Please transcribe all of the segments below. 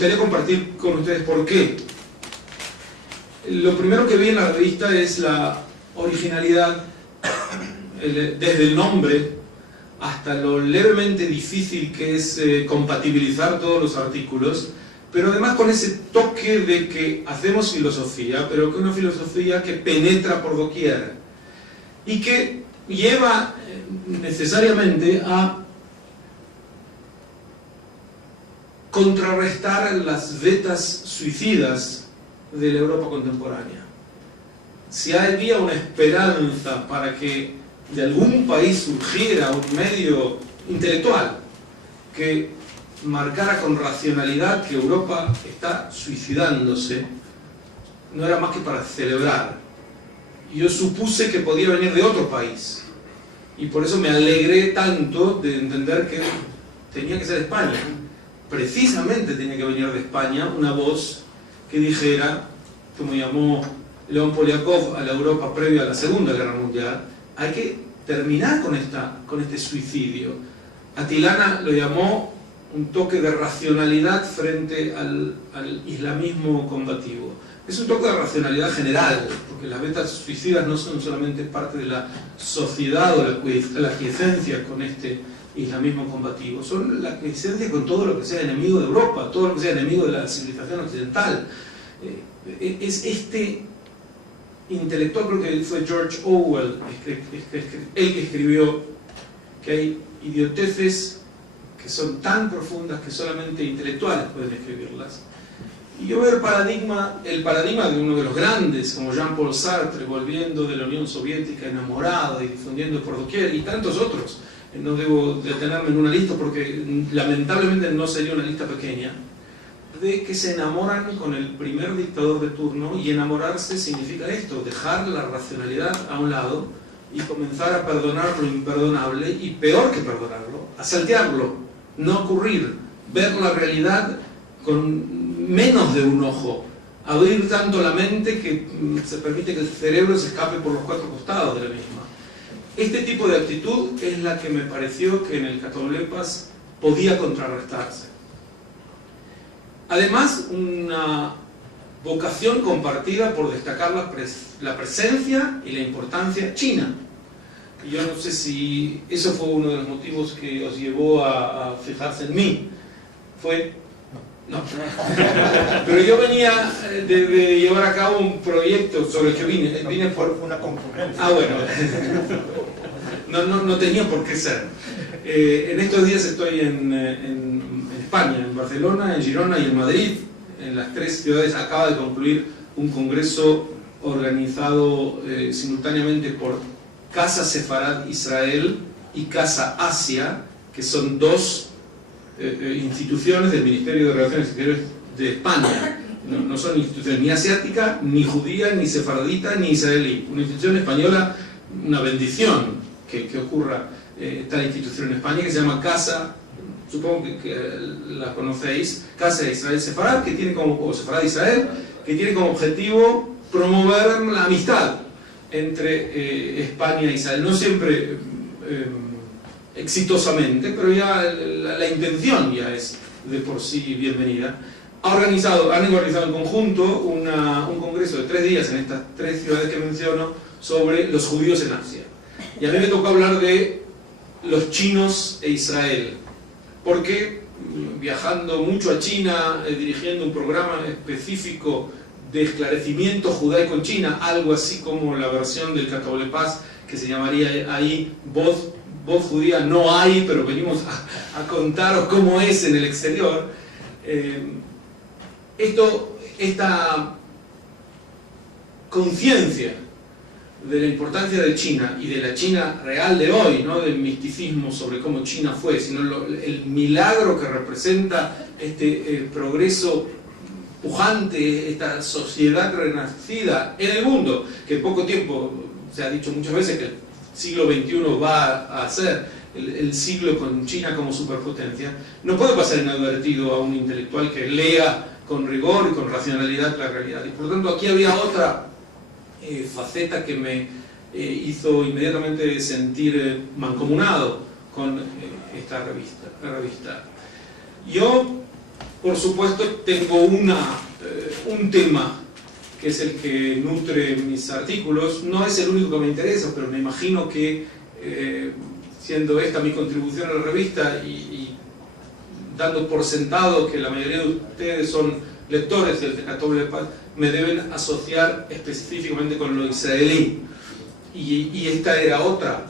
gustaría compartir con ustedes por qué. Lo primero que vi en la revista es la originalidad, desde el nombre hasta lo levemente difícil que es compatibilizar todos los artículos, pero además con ese toque de que hacemos filosofía, pero que una filosofía que penetra por doquier y que lleva necesariamente a contrarrestar las vetas suicidas de la Europa contemporánea. Si había una esperanza para que de algún país surgiera un medio intelectual que marcara con racionalidad que Europa está suicidándose, no era más que para celebrar. Yo supuse que podía venir de otro país y por eso me alegré tanto de entender que tenía que ser España. Precisamente tenía que venir de España una voz que dijera, como llamó León Poliakov a la Europa previa a la Segunda Guerra Mundial, hay que terminar con este suicidio. Atilana lo llamó un toque de racionalidad frente al islamismo combativo. Es un toque de racionalidad general, porque las vetas suicidas no son solamente parte de la sociedad o la aquiescencia con este islamismo combativo, son la aquiescencia con todo lo que sea enemigo de Europa, todo lo que sea enemigo de la civilización occidental. Es este intelectual, creo que fue George Orwell, el que escribió que hay idioteces que son tan profundas que solamente intelectuales pueden escribirlas. Y yo veo el paradigma de uno de los grandes, como Jean-Paul Sartre, volviendo de la Unión Soviética enamorado y difundiendo por doquier, y tantos otros. No debo detenerme en una lista porque lamentablemente no sería una lista pequeña, de que se enamoran con el primer dictador de turno, y enamorarse significa esto, dejar la racionalidad a un lado y comenzar a perdonar lo imperdonable, y peor que perdonarlo, a saltearlo, no ocurrir, ver la realidad con menos de un ojo, abrir tanto la mente que se permite que el cerebro se escape por los cuatro costados de la misma. Este tipo de actitud es la que me pareció que en el Cataulepas podía contrarrestarse. Además, una vocación compartida por destacar la presencia y la importancia china. Y yo no sé si eso fue uno de los motivos que os llevó a fijarse en mí. No. Pero yo venía de llevar a cabo un proyecto sobre el que vine por una concurrencia. Ah, bueno. No tenía por qué ser. En estos días estoy en España, en Barcelona, en Girona y en Madrid. En las tres ciudades acaba de concluir un congreso organizado simultáneamente por Casa Sefarad Israel y Casa Asia, que son dos instituciones del Ministerio de Relaciones Exteriores de España. No son instituciones ni asiática, ni judía, ni sefaradita, ni israelí. Una institución española, una bendición que ocurra tal institución en España, que se llama Casa, supongo que la conocéis, Casa de Israel Sefarad, que tiene o Sefarad Israel, que tiene como objetivo promover la amistad entre España e Israel. No siempre exitosamente, pero ya la intención ya es de por sí bienvenida. Han organizado en conjunto un congreso de 3 días en estas 3 ciudades que menciono sobre los judíos en Asia. Y a mí me tocó hablar de los chinos e Israel, porque viajando mucho a China, dirigiendo un programa específico de esclarecimiento judaico en China, algo así como la versión del Cataulepas que se llamaría ahí voz judía no hay, pero venimos a contaros cómo es en el exterior. Esta conciencia de la importancia de China y de la China real de hoy, no del misticismo sobre cómo China fue, sino el milagro que representa este progreso pujante, esta sociedad renacida en el mundo, que en poco tiempo se ha dicho muchas veces que el siglo XXI va a ser el siglo con China como superpotencia, no puede pasar inadvertido a un intelectual que lea con rigor y con racionalidad la realidad. Y por lo tanto aquí había otra faceta que me hizo inmediatamente sentir mancomunado con esta revista. Yo por supuesto, tengo un tema que es el que nutre mis artículos. No es el único que me interesa, pero me imagino que, siendo esta mi contribución a la revista y dando por sentado que la mayoría de ustedes son lectores del Decathlon, me deben asociar específicamente con lo israelí. Y esta era otro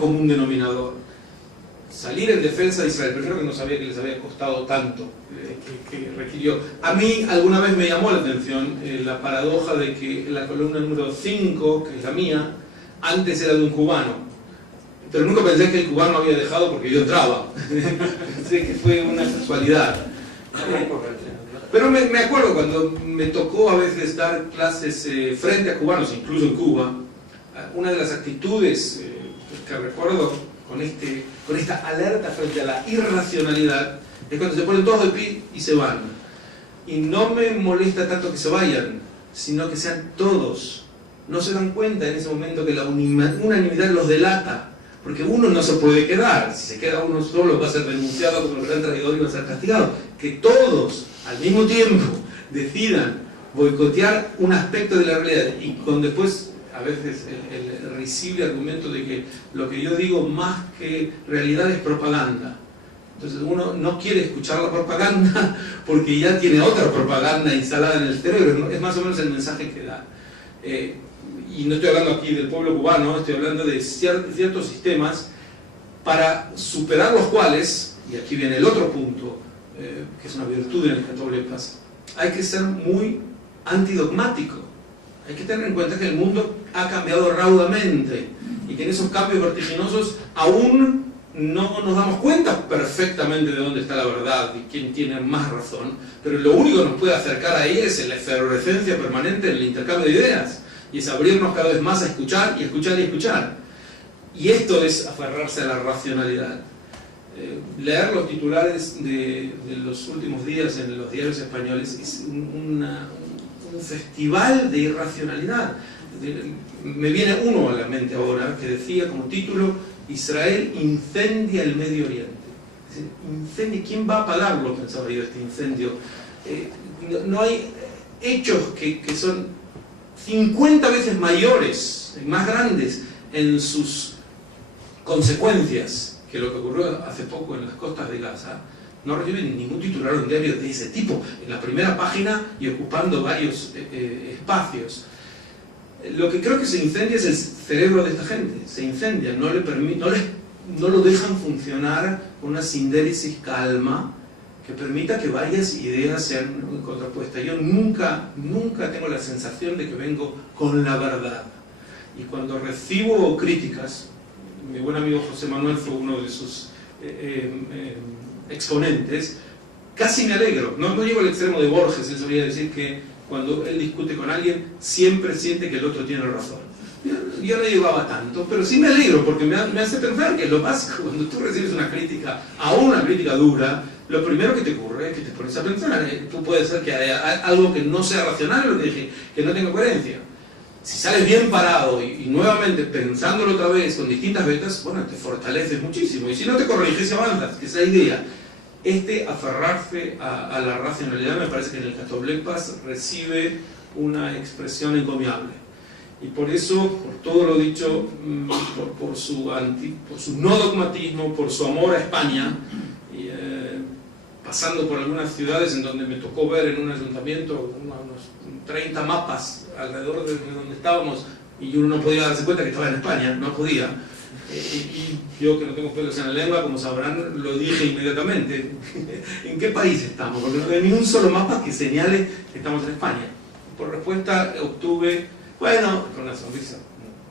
común denominador. Salir en defensa de Israel, primero que no sabía que les había costado tanto, que requirió. A mí alguna vez me llamó la atención la paradoja de que la columna número 5, que es la mía, antes era de un cubano, pero nunca pensé que el cubano había dejado porque yo entraba. Pensé que fue una casualidad. Pero me acuerdo cuando me tocó a veces dar clases frente a cubanos, incluso en Cuba, una de las actitudes que recuerdo con esta alerta frente a la irracionalidad es cuando se ponen todos de pie y se van. Y no me molesta tanto que se vayan, sino que sean todos. No se dan cuenta en ese momento que la unanimidad los delata, porque uno no se puede quedar. Si se queda uno solo va a ser denunciado como el gran traidor y va a ser castigado. Que todos al mismo tiempo decidan boicotear un aspecto de la realidad y con después a veces el risible argumento de que lo que yo digo más que realidad es propaganda. Entonces uno no quiere escuchar la propaganda porque ya tiene otra propaganda instalada en el cerebro. Es más o menos el mensaje que da. Y no estoy hablando aquí del pueblo cubano, estoy hablando de ciertos sistemas para superar los cuales, y aquí viene el otro punto, que es una virtud en el Decathlon, hay que ser muy antidogmático. Hay que tener en cuenta que el mundo ha cambiado raudamente y que en esos cambios vertiginosos aún no nos damos cuenta perfectamente de dónde está la verdad y quién tiene más razón, pero lo único que nos puede acercar ahí es la efervescencia permanente en el intercambio de ideas y es abrirnos cada vez más a escuchar y escuchar y escuchar. Y esto es aferrarse a la racionalidad. Leer los titulares de los últimos días en los diarios españoles es un festival de irracionalidad. Me viene uno a la mente ahora que decía como título: Israel incendia el Medio Oriente. Incendia, ¿quién va a apagarlo? Pensaba yo, este incendio. No hay hechos que son 50 veces mayores, más grandes en sus consecuencias que lo que ocurrió hace poco en las costas de Gaza. No reciben ningún titular de un diario de ese tipo, en la primera página y ocupando varios espacios. Lo que creo que se incendia es el cerebro de esta gente. Se incendia, no lo dejan funcionar con una sindéresis calma que permita que varias ideas sean contrapuestas. Yo nunca tengo la sensación de que vengo con la verdad. Y cuando recibo críticas, mi buen amigo José Manuel fue uno de sus exponentes, casi me alegro. No llego al extremo de Borges, él solía decir que cuando él discute con alguien siempre siente que el otro tiene razón. Yo no llevaba tanto, pero sí me alegro porque me hace pensar que lo básico cuando tú recibes una crítica, aún una crítica dura, lo primero que te ocurre es que te pones a pensar. Tú puedes ser que haya algo que no sea racional, lo que dije, que no tenga coherencia. Si sales bien parado y nuevamente pensándolo otra vez con distintas vetas, bueno, te fortaleces muchísimo. Y si no te corriges y avanzas, que esa idea, aferrarse a la racionalidad, me parece que en el Catoblepas recibe una expresión encomiable. Y por eso, por todo lo dicho, por su no dogmatismo, por su amor a España, y, pasando por algunas ciudades en donde me tocó ver en un ayuntamiento unos 30 mapas alrededor de donde estábamos y uno no podía darse cuenta que estaba en España, no podía. Y yo que no tengo pelos en la lengua, como sabrán, lo dije inmediatamente. ¿En qué país estamos? Porque no hay ni un solo mapa que señale que estamos en España. Por respuesta obtuve, bueno, con una sonrisa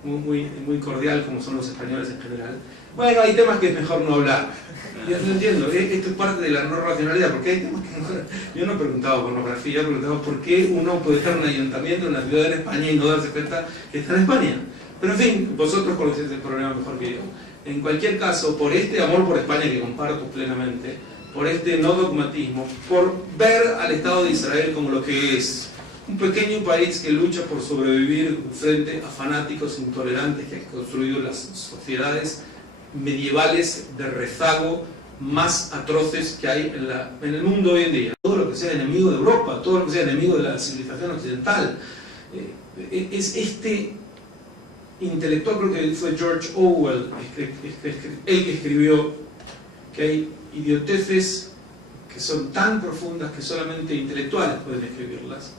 muy cordial como son los españoles en general, bueno, hay temas que es mejor no hablar. Yo no entiendo, esto es parte de la no racionalidad, porque hay temas que yo no preguntaba pornografía, preguntaba por qué uno puede estar en un ayuntamiento en una ciudad en España y no darse cuenta que está en España. Pero en fin, vosotros conocéis el problema mejor que yo. En cualquier caso, por este amor por España que comparto plenamente, por este no dogmatismo, por ver al Estado de Israel como lo que es, un pequeño país que lucha por sobrevivir frente a fanáticos intolerantes que han construido las sociedades medievales de rezago más atroces que hay en el mundo hoy en día. Todo lo que sea enemigo de Europa, todo lo que sea enemigo de la civilización occidental. Es este intelectual, creo que fue George Orwell, el que escribió que hay idioteces que son tan profundas que solamente intelectuales pueden escribirlas.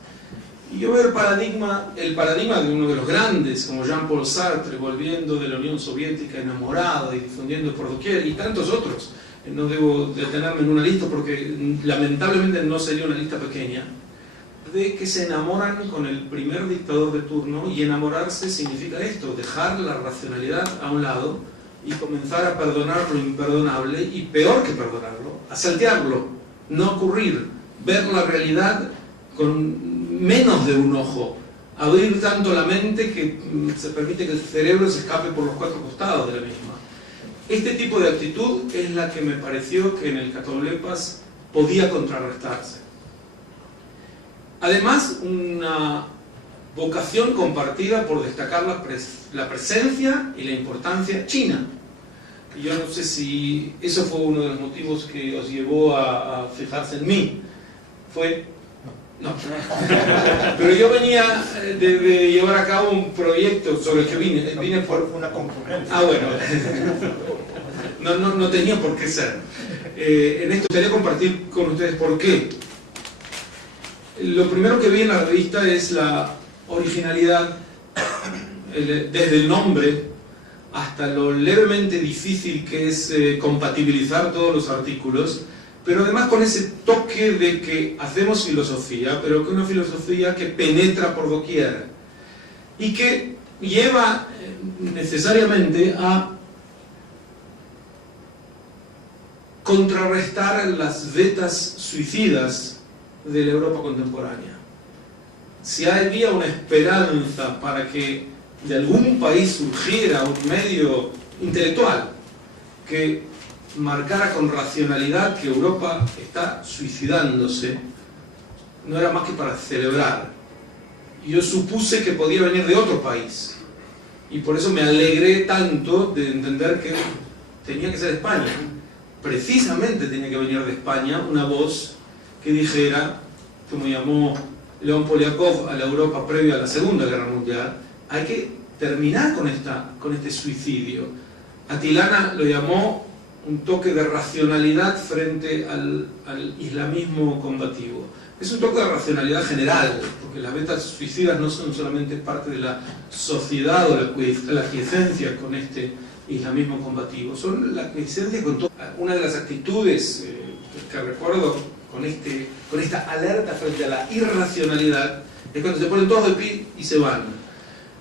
Y yo veo el paradigma de uno de los grandes, como Jean-Paul Sartre, volviendo de la Unión Soviética enamorado y difundiendo por doquier, y tantos otros. No debo detenerme en una lista porque lamentablemente no sería una lista pequeña, de que se enamoran con el primer dictador de turno, y enamorarse significa esto, dejar la racionalidad a un lado y comenzar a perdonar lo imperdonable, y peor que perdonarlo, a saltearlo, no ocurrir, ver la realidad con menos de un ojo, abrir tanto la mente que se permite que el cerebro se escape por los cuatro costados de la misma. Este tipo de actitud es la que me pareció que en el Cataulepas podía contrarrestarse. Además, una vocación compartida por destacar la presencia y la importancia china. Y yo no sé si eso fue uno de los motivos que os llevó a fijarse en mí. No. Pero yo venía de llevar a cabo un proyecto sobre el que vine por una concurrencia. Ah, bueno. No tenía por qué ser. En esto quería compartir con ustedes por qué. Lo primero que vi en la revista es la originalidad, desde el nombre hasta lo levemente difícil que es compatibilizar todos los artículos, pero además con ese toque de que hacemos filosofía, pero que una filosofía que penetra por doquier y que lleva necesariamente a contrarrestar las vetas suicidas de la Europa contemporánea. Si había una esperanza para que de algún país surgiera un medio intelectual que marcara con racionalidad que Europa está suicidándose, no era más que para celebrar. Yo supuse que podía venir de otro país, y por eso me alegré tanto de entender que tenía que ser España. Precisamente tenía que venir de España una voz que dijera, como llamó León Poliakov a la Europa previa a la Segunda Guerra Mundial, hay que terminar con este suicidio. Atilana lo llamó un toque de racionalidad frente al islamismo combativo. Es un toque de racionalidad general, porque las vetas suicidas no son solamente parte de la sociedad o la aquiescencia con este islamismo combativo, son la aquiescencia con todo. Una de las actitudes que recuerdo con esta alerta frente a la irracionalidad es cuando se ponen todos de pie y se van.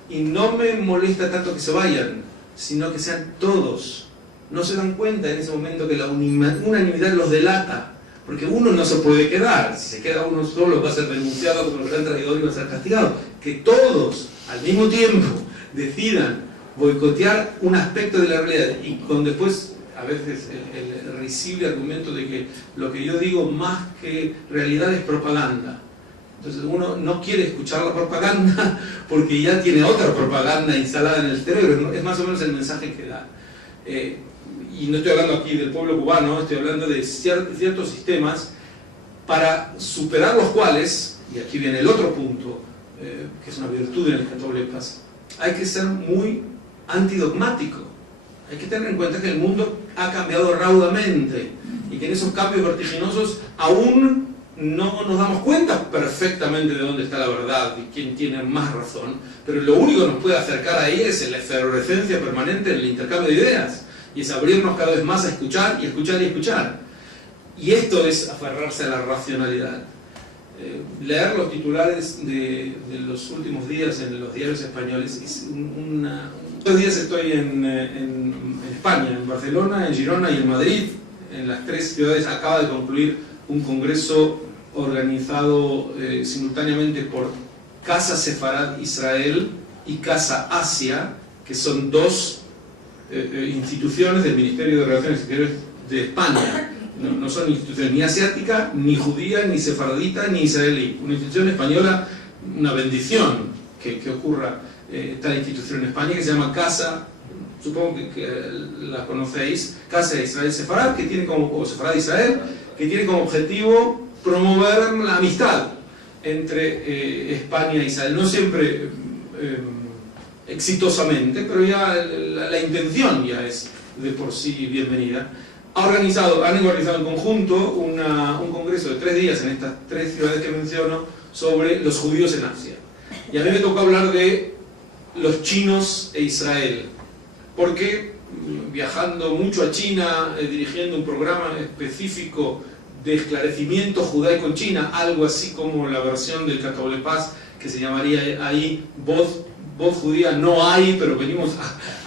Y no me molesta tanto que se vayan, sino que sean todos. No se dan cuenta en ese momento que la unanimidad los delata, porque uno no se puede quedar. Si se queda uno solo va a ser denunciado como el gran traidor y va a ser castigado. Que todos al mismo tiempo decidan boicotear un aspecto de la realidad, y con después a veces el risible argumento de que lo que yo digo más que realidad es propaganda. Entonces uno no quiere escuchar la propaganda porque ya tiene otra propaganda instalada en el cerebro, ¿no? Es más o menos el mensaje que da. Y no estoy hablando aquí del pueblo cubano, estoy hablando de ciertos sistemas para superar los cuales, y aquí viene el otro punto, que es una virtud en el Cataulepas, hay que ser muy antidogmático. Hay que tener en cuenta que el mundo ha cambiado raudamente y que en esos cambios vertiginosos aún no nos damos cuenta perfectamente de dónde está la verdad y quién tiene más razón, pero lo único que nos puede acercar ahí es la efervescencia permanente en el intercambio de ideas, y es abrirnos cada vez más a escuchar y escuchar y escuchar. Y esto es aferrarse a la racionalidad. Leer los titulares de los últimos días en los diarios españoles es Estos días estoy en España, en Barcelona, en Girona y en Madrid. En las tres ciudades acaba de concluir un congreso organizado simultáneamente por Casa Sefarad Israel y Casa Asia, que son dos instituciones del Ministerio de Relaciones Exteriores de España. No son instituciones ni asiática, ni judía, ni sefaradita, ni israelí. Una institución española, una bendición que ocurra tal institución en España, que se llama Casa supongo que la conocéis, Casa de Israel Sefarad, que tiene como, o Sefarad Israel, que tiene como objetivo promover la amistad entre España e Israel. No siempre exitosamente, pero ya la intención ya es de por sí bienvenida. Han organizado en conjunto un congreso de 3 días en estas 3 ciudades que menciono sobre los judíos en Asia. Y a mí me tocó hablar de los chinos e Israel, porque viajando mucho a China, dirigiendo un programa específico de esclarecimiento judaico en China, algo así como la versión del Catable Paz, que se llamaría ahí voz judía no hay, pero venimos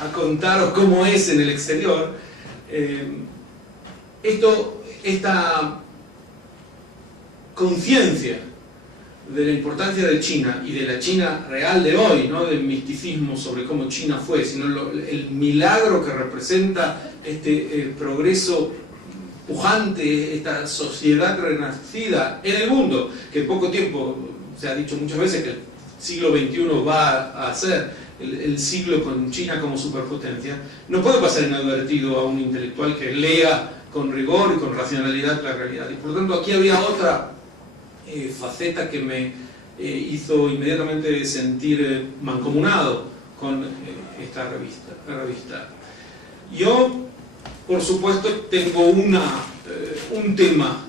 a contaros cómo es en el exterior. Esta conciencia de la importancia de China y de la China real de hoy, no del misticismo sobre cómo China fue, sino el milagro que representa este progreso pujante, esta sociedad renacida en el mundo, que en poco tiempo se ha dicho muchas veces que el siglo XXI va a ser el siglo con China como superpotencia, no puede pasar inadvertido a un intelectual que lea con rigor y con racionalidad la realidad. Y por lo tanto aquí había otra faceta que me hizo inmediatamente sentir mancomunado con esta revista. Yo, por supuesto, tengo un tema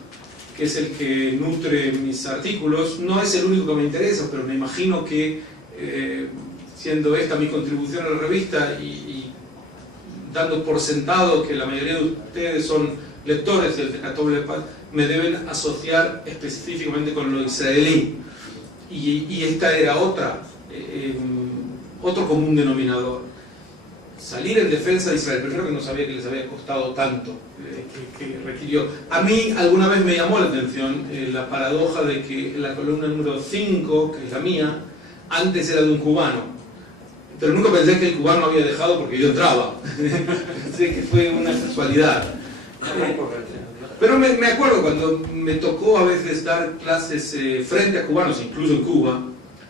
que es el que nutre mis artículos. No es el único que me interesa, pero me imagino que siendo esta mi contribución a la revista y dando por sentado que la mayoría de ustedes son lectores del Catable Paz, me deben asociar específicamente con lo israelí. Y esta era otro común denominador. Salir en defensa de Israel, primero que no sabía que les había costado tanto, que requirió. A mí alguna vez me llamó la atención la paradoja de que la columna número 5, que es la mía, antes era de un cubano. Pero nunca pensé que el cubano había dejado porque yo entraba. Pensé que fue una casualidad. Pero me acuerdo cuando me tocó a veces dar clases frente a cubanos, incluso en Cuba,